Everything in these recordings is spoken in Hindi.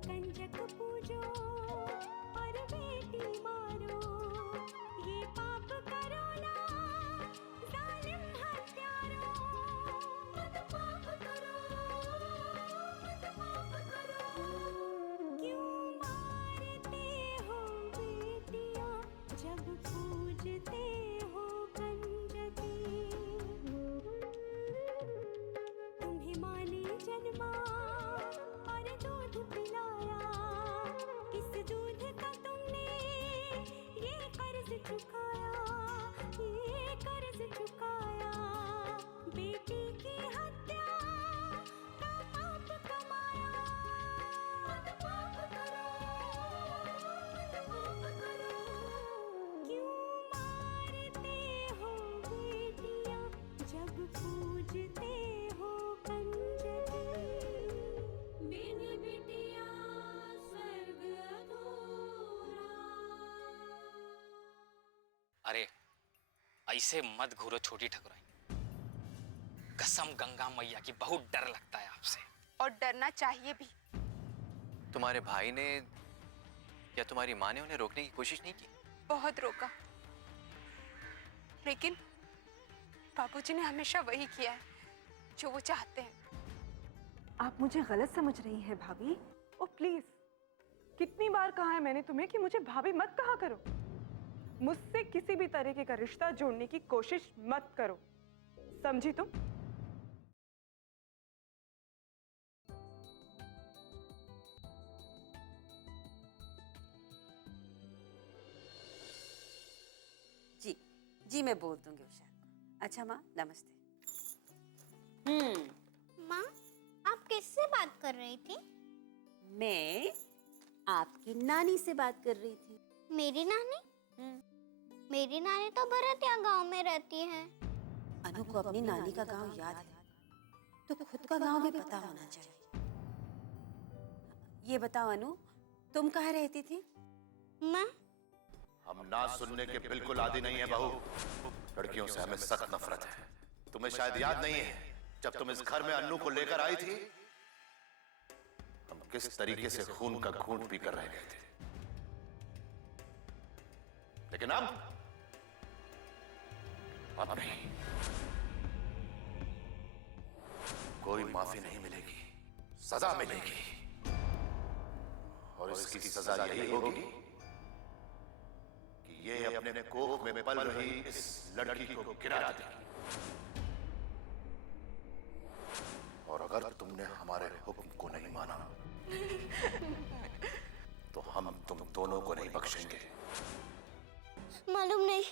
कंजक पूजो और बेटी मारो, ये पाप करो ना जालिम हत्यारो। मत पाप करो, मत पाप करो। क्यों मारते हो बेटियां जब पूजते हो कंजकी। तुम्हें माँ ने जन्मा और दूध पिलाया, इस दूध का तुमने ये कर्ज चुकाया, ये कर्ज चुकाया। बेटी की हत्या का पाप कमाया। मत पाप करो, मत पाप करो। क्यों मारते हो बेटियां जब पूजते हो कंजकी। बिन बिटिया स्वर्ग अधूरा। अरे ऐसे मत घूरो छोटी ठकुराई, कसम गंगा मैया की बहुत डर लगता है आपसे। और डरना चाहिए भी। तुम्हारे भाई ने या तुम्हारी माँ ने उन्हें रोकने की कोशिश नहीं की? बहुत रोका, लेकिन बाबूजी ने हमेशा वही किया है जो वो चाहते हैं। आप मुझे गलत समझ रही हैं भाभी। ओ प्लीज, कितनी बार कहा है मैंने तुम्हें कि मुझे भाभी मत कहा करो। मुझसे किसी भी तरीके का रिश्ता जोड़ने की कोशिश मत करो, समझी तुम? जी जी, मैं बोल दूंगी उषा को। अच्छा माँ, नमस्ते। माँ, आप किससे बात कर रही थी? मैं आपकी नानी से बात कर रही थी। मेरी नानी? मेरी नानी तो भरतिया गांव में रहती है। अनु को अपनी नानी का गांव याद है, तो खुद का गांव भी पता होना चाहिए। ये बताओ अनु, तुम कहाँ रहती थी? मैं? हम ना सुनने के बिल्कुल आदी नहीं है बहू। लड़कियों से हमें सख्त नफरत है। तुम्हें शायद याद नहीं है, जब तुम इस घर में अन्नू को लेकर आई थी, हम किस तरीके से खून का घूंट पीकर रह गए थे। लेकिन अब नहीं, कोई माफी नहीं मिलेगी, सजा मिलेगी। और इसकी सजा यही होगी कि ये अपने कोख में पल रही इस लड़की को गिरा देगी। और अगर तुमने हमारे हुक्म को नहीं माना तो हम तुम दोनों को नहीं बख्शेंगे। मालूम नहीं।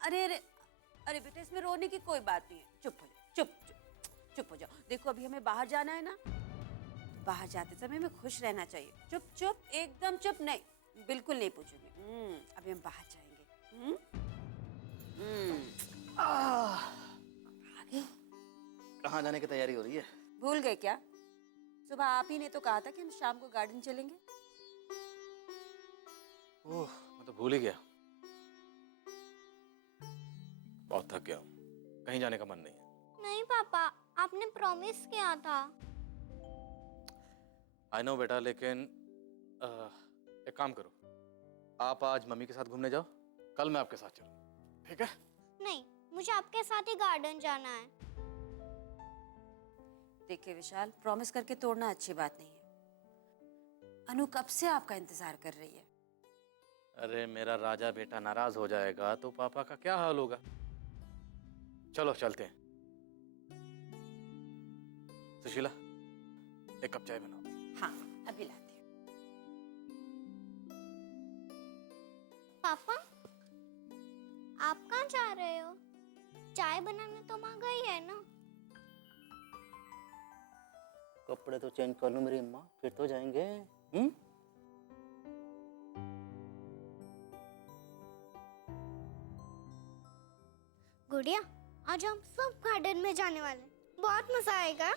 अरे अरे अरे बेटा, इसमें रोने की कोई बात नहीं है। चुप हो जाओ, चुप चुप चुप हो जाओ। देखो अभी हमें बाहर जाना है ना, तो बाहर जाते समय हमें खुश रहना चाहिए। चुप चुप, एकदम चुप। नहीं, बिल्कुल नहीं पूछूंगी। अभी हम बाहर जाएंगे। आगे कहाँ जाने की तैयारी हो रही है? भूल गए क्या? सुबह आप ही ने तो कहा था कि हम शाम को गार्डन चलेंगे। ओह, मैं तो भूल ही गया। बहुत थक गया हूँ, कहीं जाने का मन नहीं है। नहीं पापा, आपने प्रॉमिस किया था। आई नो बेटा, लेकिन एक काम करो, आप आज मम्मी के साथ घूमने जाओ, कल मैं आपके साथ चलूँ, ठीक है? नहीं, मुझे आपके साथ ही गार्डन जाना है। देखिए विशाल, प्रॉमिस करके तोड़ना अच्छी बात नहीं है। अनु कब से आपका इंतजार कर रही है। अरे मेरा राजा बेटा नाराज हो जाएगा तो पापा का क्या हाल होगा। चलो चलते हैं। सुशीला, एक कप चाय बनाओ। हाँ, अभी लाती हूँ। पापा, आप कहाँ जा रहे हो? चाय बनाने तो माँ गई है ना। कपड़े तो चेंज कर लूं मेरी अम्मा, फिर तो जाएंगे। गुड़िया, आज हम सब गार्डन में जाने वाले हैं। बहुत मजा आएगा।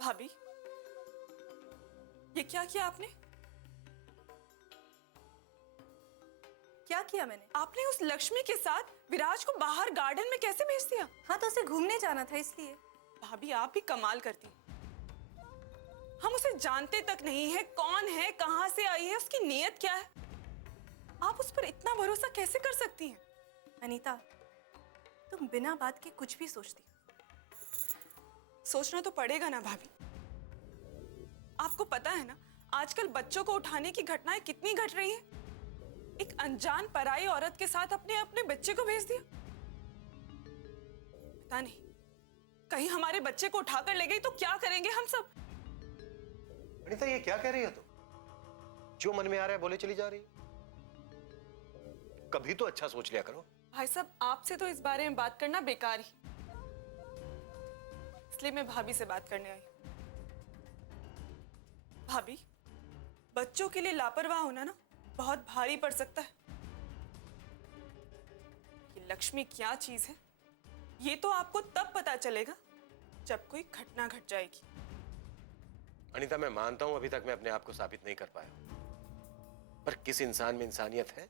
भाभी, ये क्या किया आपने? क्या किया मैंने? आपने उस लक्ष्मी के साथ विराज को बाहर गार्डन में कैसे भेज दिया? हाँ तो उसे घूमने जाना था इसलिए। भाभी आप भी कमाल करती हैं। हम उसे जानते तक नहीं है, कौन है, कहां से आई है, उसकी नीयत क्या है। आप उस पर इतना भरोसा कैसे कर सकती हैं? अनीता, तुम बिना बात के कुछ भी सोचती हो। सोचना तो पड़ेगा ना भाभी। आपको पता है ना आजकल बच्चों को उठाने की घटनाएं कितनी घट रही हैं। एक अनजान पराई औरत के साथ अपने अपने बच्चे को भेज दिया। पता नहीं कहीं हमारे बच्चे को उठाकर ले गई तो क्या करेंगे हम सब। अनीता ये क्या कह रही है तुम? जो मन में आ रहा है बोले चली जा रही है। कभी तो अच्छा सोच लिया करो। भाई साहब आपसे तो इस बारे में बात करना बेकार ही, इसलिए मैं भाभी से बात करने आई। भाभी, बच्चों के लिए लापरवाह होना ना बहुत भारी पड़ सकता है। ये लक्ष्मी क्या चीज है ये तो आपको तब पता चलेगा जब कोई घटना घट जाएगी। अनीता मैं मानता हूं अभी तक मैं अपने आप को साबित नहीं कर पाया, पर किस इंसान में इंसानियत है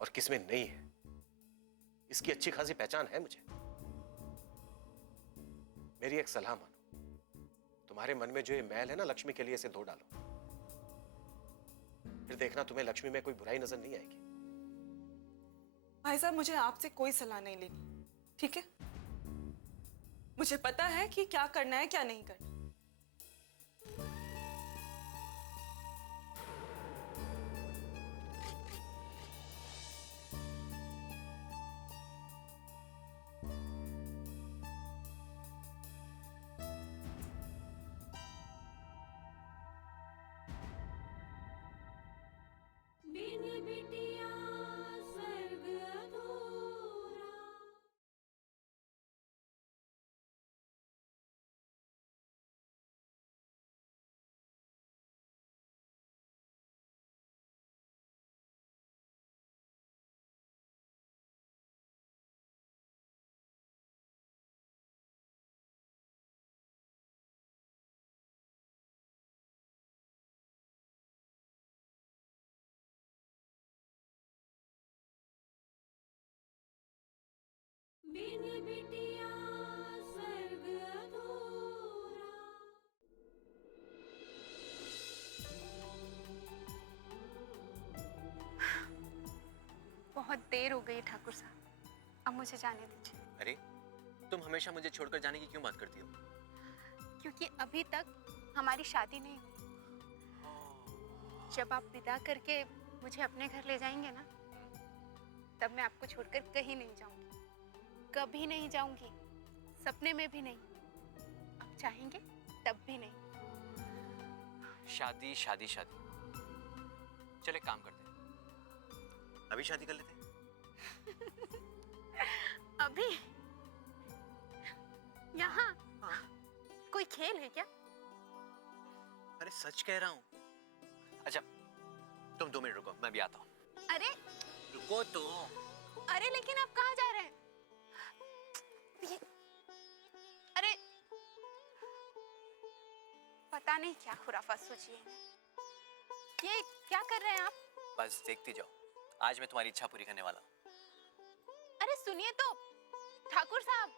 और किस में नहीं है इसकी अच्छी खासी पहचान है मुझे। मेरी एक सलाह मानो, तुम्हारे मन में जो ये मैल है ना लक्ष्मी के लिए, इसे धो डालो। फिर देखना तुम्हें लक्ष्मी में कोई बुराई नजर नहीं आएगी। भाई साहब मुझे आपसे कोई सलाह नहीं लेनी, ठीक है? मुझे पता है कि क्या करना है क्या नहीं करना। बहुत देर हो गई ठाकुर साहब, अब मुझे जाने दीजिए। अरे तुम हमेशा मुझे छोड़कर जाने की क्यों बात करती हो? क्योंकि अभी तक हमारी शादी नहीं हुई। जब आप विदा करके मुझे अपने घर ले जाएंगे ना, तब मैं आपको छोड़कर कहीं नहीं जाऊंगी, कभी नहीं जाऊंगी, सपने में भी नहीं। आप चाहेंगे तब भी नहीं। शादी शादी शादी, चले काम करते हैं, अभी शादी कर लेते हैं। अभी यहाँ कोई खेल है क्या? अरे सच कह रहा हूँ। अच्छा तुम 2 मिनट रुको, मैं भी आता हूँ। अरे रुको तो। अरे लेकिन आप कहाँ जा रहे हैं? अरे पता नहीं क्या खुराफात सोची है। ये क्या कर रहे हैं आप? बस देखती जाओ, आज मैं तुम्हारी इच्छा पूरी करने वाला हूँ। अरे सुनिए तो ठाकुर साहब।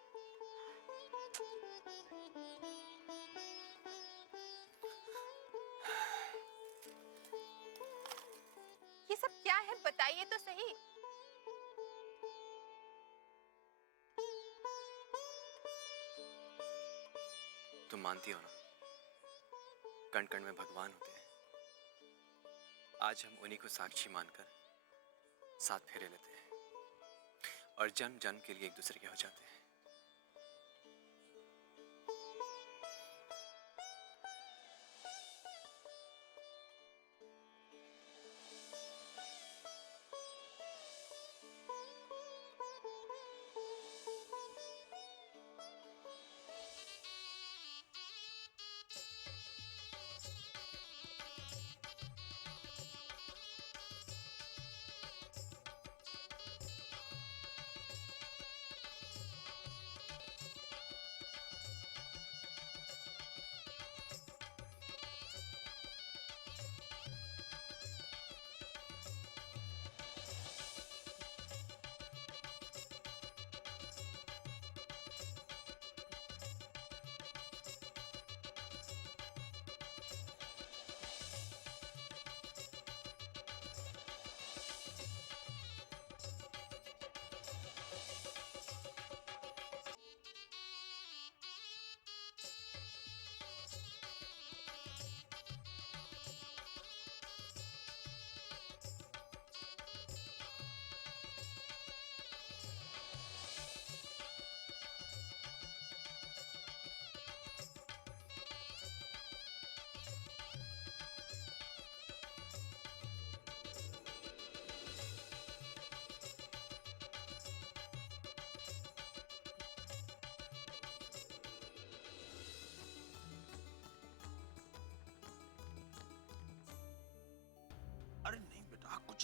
ये सब क्या है बताइए तो सही। तुम मानती हो ना, कण कण में भगवान होते हैं। आज हम उन्हीं को साक्षी मानकर साथ फेरे लेते हैं और जन्म जन्म के लिए एक दूसरे के हो जाते हैं।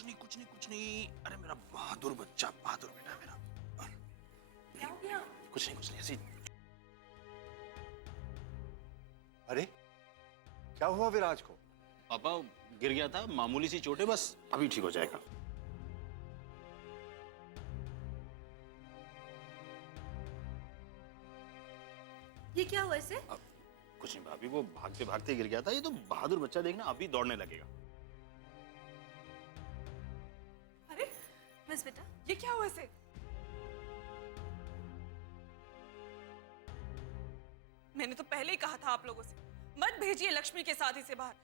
कुछ नहीं। अरे मेरा बहादुर बच्चा, बहादुर बेटा मेरा। कुछ नहीं ऐसी। अरे क्या हुआ विराज को? पापा गिर गया था, मामूली सी चोट है, बस अभी ठीक हो जाएगा। ये क्या हुआ इसे? कुछ नहीं भाभी, वो भागते भागते गिर गया था। ये तो बहादुर बच्चा, देखना अभी दौड़ने लगेगा। अरे बस बेटा, ये क्या हुआ इसे? मैंने तो पहले ही कहा था आप लोगों से, मत भेजिए लक्ष्मी के साथ इसे बाहर।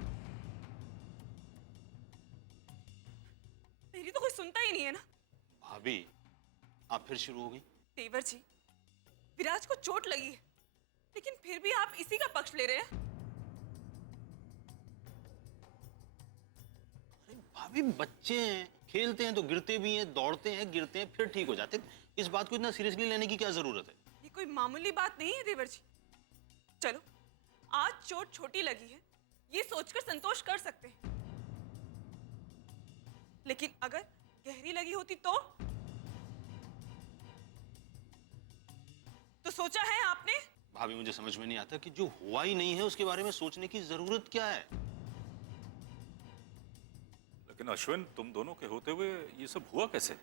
मेरी तो कोई सुनता ही नहीं है ना। भाभी आप फिर शुरू हो गई। तेवर जी, विराज को चोट लगी है, लेकिन फिर भी आप इसी का पक्ष ले रहे हैं। अरे भाभी बच्चे हैं, खेलते हैं तो गिरते भी हैं, दौड़ते हैं, गिरते हैं, फिर ठीक हो जाते हैं। इस बात को इतना सीरियसली लेने की क्या जरूरत है? ये कोई मामूली बात नहीं है देवर जी। चलो, आज चोट छोटी लगी है, ये सोचकर संतोष कर सकते हैं, लेकिन अगर गहरी लगी होती तो सोचा है आपने? भाभी मुझे समझ में नहीं आता कि जो हुआ ही नहीं है उसके बारे में सोचने की जरूरत क्या है। लेकिन अश्विन, तुम दोनों के होते हुए ये सब हुआ कैसे?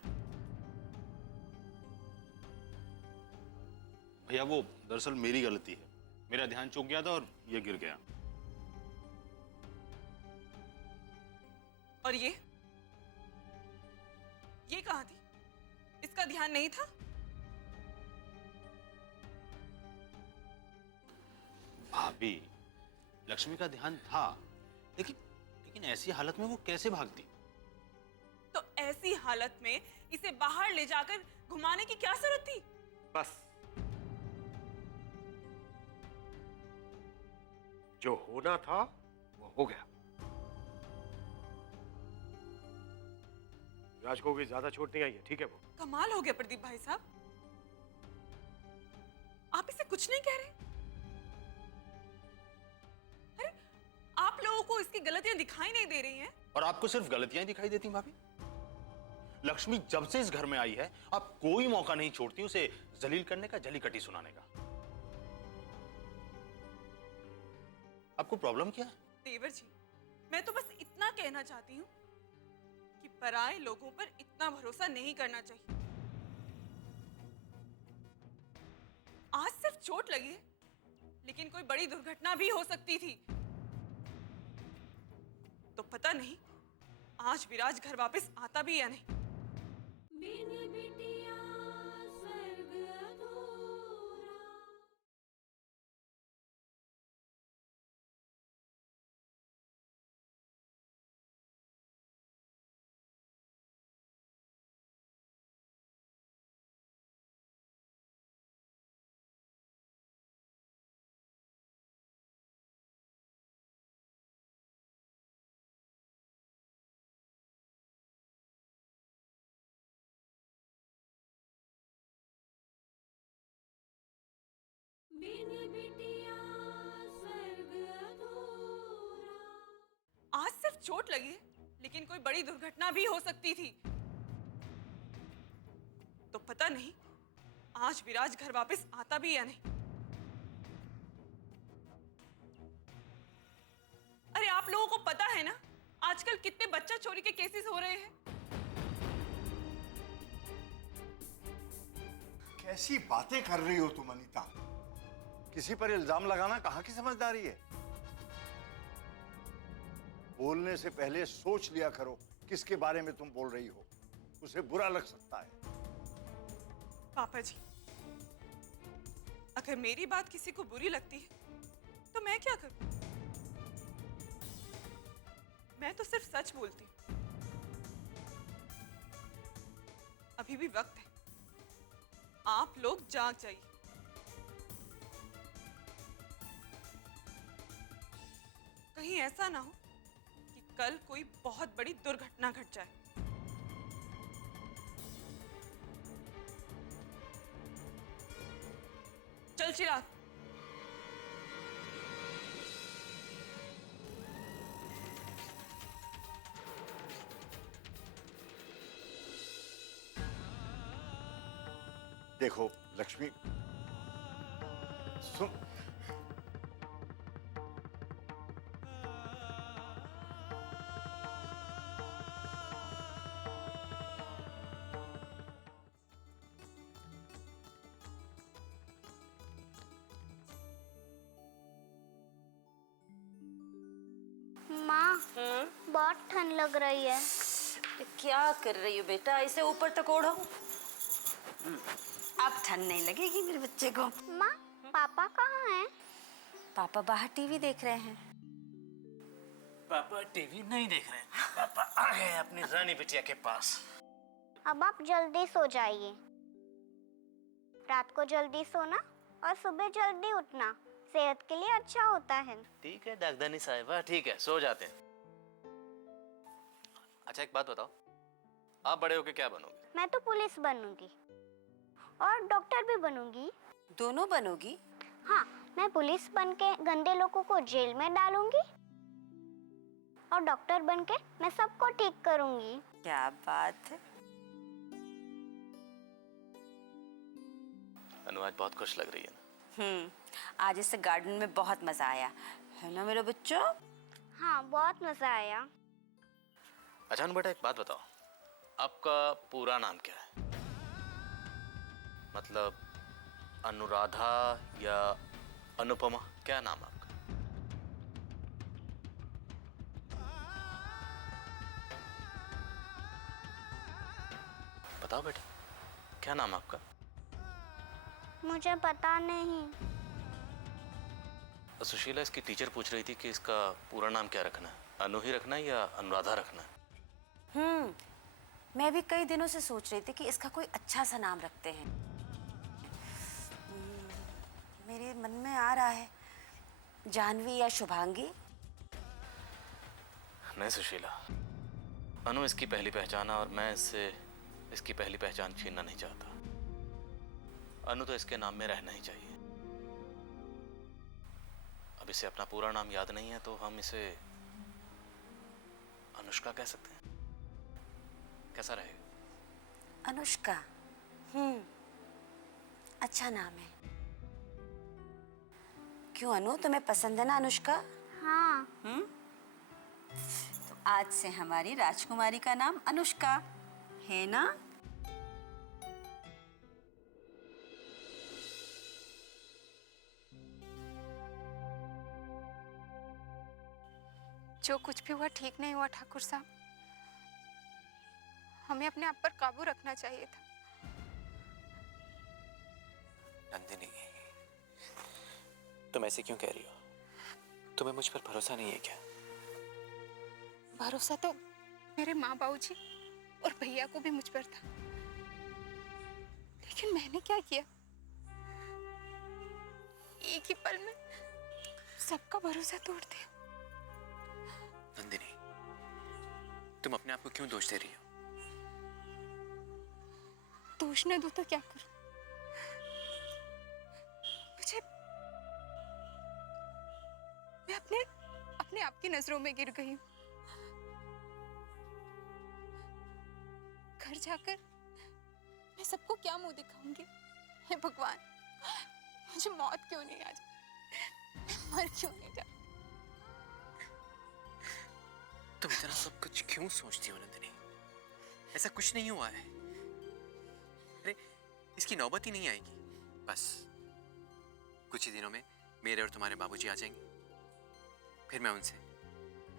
भैया वो दरअसल मेरी गलती है, मेरा ध्यान चूक गया था और ये गिर गया। और ये कहाँ थी? इसका ध्यान नहीं था? भाभी लक्ष्मी का ध्यान था, लेकिन ऐसी हालत में वो कैसे भागती? तो ऐसी हालत में इसे बाहर ले जाकर घुमाने की क्या जरूरत थी? बस जो होना था वो हो गया। राज को भी ज्यादा चोट नहीं आई है, ठीक है? वो कमाल हो गया प्रदीप भाई साहब, आप इसे कुछ नहीं कह रहे। अरे आप लोगों को इसकी गलतियां दिखाई नहीं दे रही हैं? और आपको सिर्फ गलतियां ही दिखाई देती भाभी? लक्ष्मी जब से इस घर में आई है आप कोई मौका नहीं छोड़ती उसे जलील करने का, जलीकटी सुनाने का। आपको प्रॉब्लम क्या है? देवर जी, मैं तो बस इतना कहना चाहती हूँ कि पराये लोगों पर इतना भरोसा नहीं करना चाहिए। आज सिर्फ चोट लगी है, लेकिन कोई बड़ी दुर्घटना भी हो सकती थी। तो पता नहीं आज विराज घर वापस आता भी या नहीं। आज सिर्फ चोट लगी है, लेकिन कोई बड़ी दुर्घटना भी हो सकती थी। तो पता नहीं आज विराज घर वापस आता भी या नहीं। अरे आप लोगों को पता है ना आजकल कितने बच्चा चोरी के केसेस हो रहे हैं। कैसी बातें कर रही हो तुम अनीता? किसी पर इल्जाम लगाना कहाँ की समझदारी है? बोलने से पहले सोच लिया करो किसके बारे में तुम बोल रही हो, उसे बुरा लग सकता है। पापा जी, अगर मेरी बात किसी को बुरी लगती है तो मैं क्या करूं? मैं तो सिर्फ सच बोलती हूं। अभी भी वक्त है, आप लोग जाग जाइए। कहीं ऐसा ना हो कि कल कोई बहुत बड़ी दुर्घटना घट जाए। चल चिराग, देखो लक्ष्मी, सुन, माँ बहुत ठंड लग रही है। क्या कर रही हो बेटा, इसे ऊपर तक ओढ़ो। अब ठंड नहीं लगेगी मेरे बच्चे को। माँ पापा कहाँ हैं? पापा बाहर टीवी देख रहे हैं। पापा टीवी नहीं देख रहे हैं, पापा आ गए अपनी रानी बिटिया के पास। अब आप जल्दी सो जाइए। रात को जल्दी सोना और सुबह जल्दी उठना सेहत के लिए अच्छा होता है। ठीक है डाकदानी साहिबा, ठीक है, सो जाते हैं। अच्छा एक बात बताओ, आप बड़े होके क्या बनोगे? मैं तो पुलिस बनूंगी और डॉक्टर भी बनूंगी। दोनों बनोगी? हाँ, मैं पुलिस बन के गंदे लोगों को जेल में डालूंगी और डॉक्टर बन के मैं सबको ठीक करूंगी। क्या बात है। अनु आज बहुत खुश लग रही है ना? आज इस गार्डन में बहुत मजा आया है ना मेरे बच्चों? हाँ बहुत मजा आया। अच्छा अनु बेटा एक बात बताओ, आपका पूरा नाम क्या है? मतलब अनुराधा या अनुपमा, क्या नाम है आपका? बताओ बेटा, क्या नाम है आपका? मुझे पता नहीं। सुशीला इसकी टीचर पूछ रही थी कि इसका पूरा नाम क्या रखना है, अनु ही रखना है या अनुराधा रखना है? मैं भी कई दिनों से सोच रही थी कि इसका कोई अच्छा सा नाम रखते हैं। मेरे मन में आ रहा है जानवी या शुभांगी। नहीं सुशीला, अनु इसकी पहली पहचान है और मैं इससे इसकी पहली पहचान छीनना नहीं चाहता। अनु तो इसके नाम में रहना ही चाहिए। अब इसे अपना पूरा नाम याद नहीं है तो हम इसे अनुष्का कह सकते हैं, कैसा रहेगा? अनुष्का, अच्छा नाम है। क्यों अनु, तुम्हें पसंद है ना अनुष्का? हाँ। तो आज से हमारी राजकुमारी का नाम अनुष्का है ना? जो कुछ भी हुआ ठीक नहीं हुआ ठाकुर साहब। हमें अपने आप पर काबू रखना चाहिए था। नंदिनी, तुम ऐसे क्यों कह रही हो? तुम्हें मुझ पर भरोसा नहीं है क्या? भरोसा तो मेरे माँ बाबूजी और भैया को भी मुझ पर था, लेकिन मैंने क्या किया? एक ही पल में सबका भरोसा तोड़ दिया। नंदिनी, तुम अपने आप को क्यों दोष दे रही हो? दोष न दूं तो क्या करूं? मैं अपने आप की नजरों में गिर गई हूं। घर जाकर मैं सबको क्या मुंह दिखाऊंगी? हे भगवान, मुझे मौत क्यों नहीं आ जाती? मर क्यों नहीं जाती? तुम इतना सब कुछ क्यों सोचती हो नंदिनी? ऐसा कुछ नहीं हुआ है। अरे इसकी नौबत ही नहीं आएगी। बस कुछ ही दिनों में मेरे और तुम्हारे बाबूजी आ जाएंगे, फिर मैं उनसे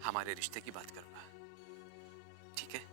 हमारे रिश्ते की बात करूंगा, ठीक है?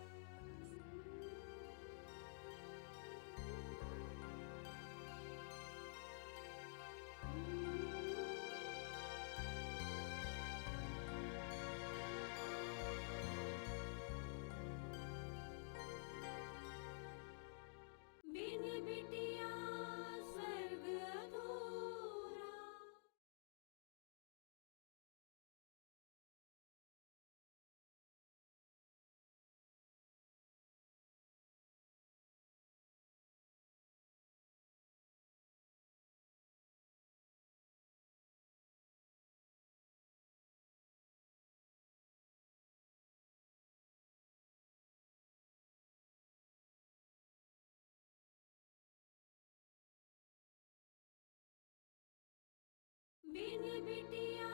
ये बिटिया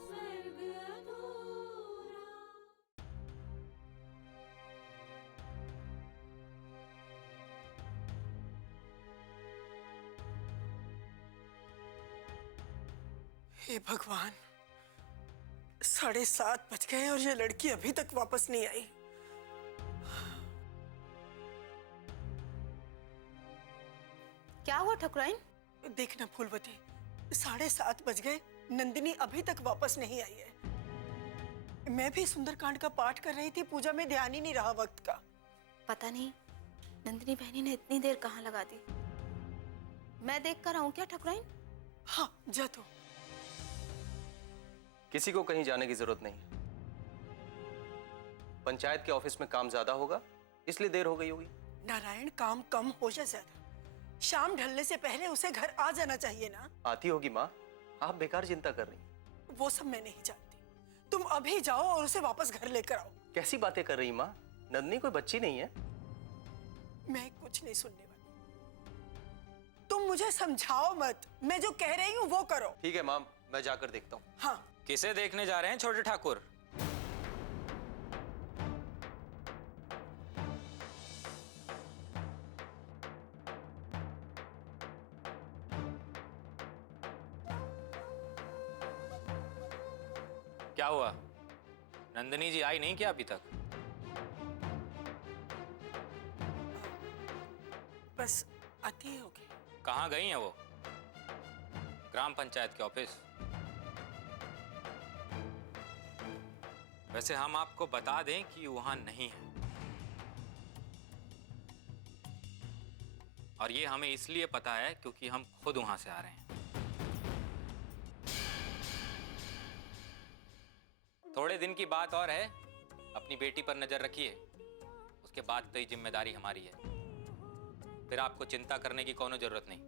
स्वर्ग अधूरा। हे भगवान, 7:30 बज गए और ये लड़की अभी तक वापस नहीं आई। क्या हुआ ठकुराइन? देखना फूलवती, 7:30 बज गए, नंदिनी अभी तक वापस नहीं आई है। मैं भी सुंदरकांड का पाठ कर रही थी, पूजा में ध्यान ही नहीं रहा वक्त का। पता नहीं नंदिनी बहनी ने इतनी देर कहाँ लगा दी। मैं देख कर आऊं क्या ठकुराइन? हाँ, जा तो। किसी को कहीं जाने की जरूरत नहीं। पंचायत के ऑफिस में काम ज्यादा होगा, इसलिए देर हो गई होगी। नारायण, काम कम हो या ज्यादा, शाम ढलने से पहले उसे घर आ जाना चाहिए ना। आती होगी माँ, आप बेकार चिंता कर रही। वो सब मैं नहीं जानती। तुम अभी जाओ और उसे वापस घर लेकर आओ। कैसी बातें कर रही माँ? नंदिनी कोई बच्ची नहीं है। मैं कुछ नहीं सुनने वाली। तुम मुझे समझाओ मत, मैं जो कह रही हूँ वो करो। ठीक है माँ, मैं जाकर देखता हूँ। हाँ। किसे देखने जा रहे हैं छोटे ठाकुर? क्या हुआ? नंदिनी जी आई नहीं क्या अभी तक? बस आती ही होगी। कहाँ गई हैं वो? ग्राम पंचायत के ऑफिस? वैसे हम आपको बता दें कि वहां नहीं है, और ये हमें इसलिए पता है क्योंकि हम खुद वहां से आ रहे हैं। थोड़े दिन की बात और है, अपनी बेटी पर नजर रखिए, उसके बाद तो ये जिम्मेदारी हमारी है। फिर आपको चिंता करने की कोनो जरूरत नहीं।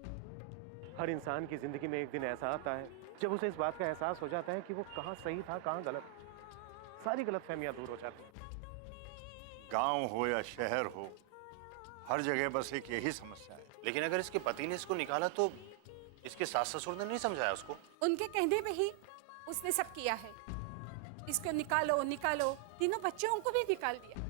हर इंसान की जिंदगी में एक दिन ऐसा आता है जब उसे इस बात का एहसास हो जाता है कि वो कहाँ सही था, कहाँ गलत। सारी गलतफहमियां दूर हो जाती हैं। गांव हो या शहर हो, हर जगह बस एक यही समस्या है। लेकिन अगर इसके पति ने इसको निकाला तो इसके सास ससुर ने नहीं समझाया उसको? उनके कहने पे ही उसने सब किया है। इसको निकालो निकालो, तीनों बच्चों को भी निकाल दिया।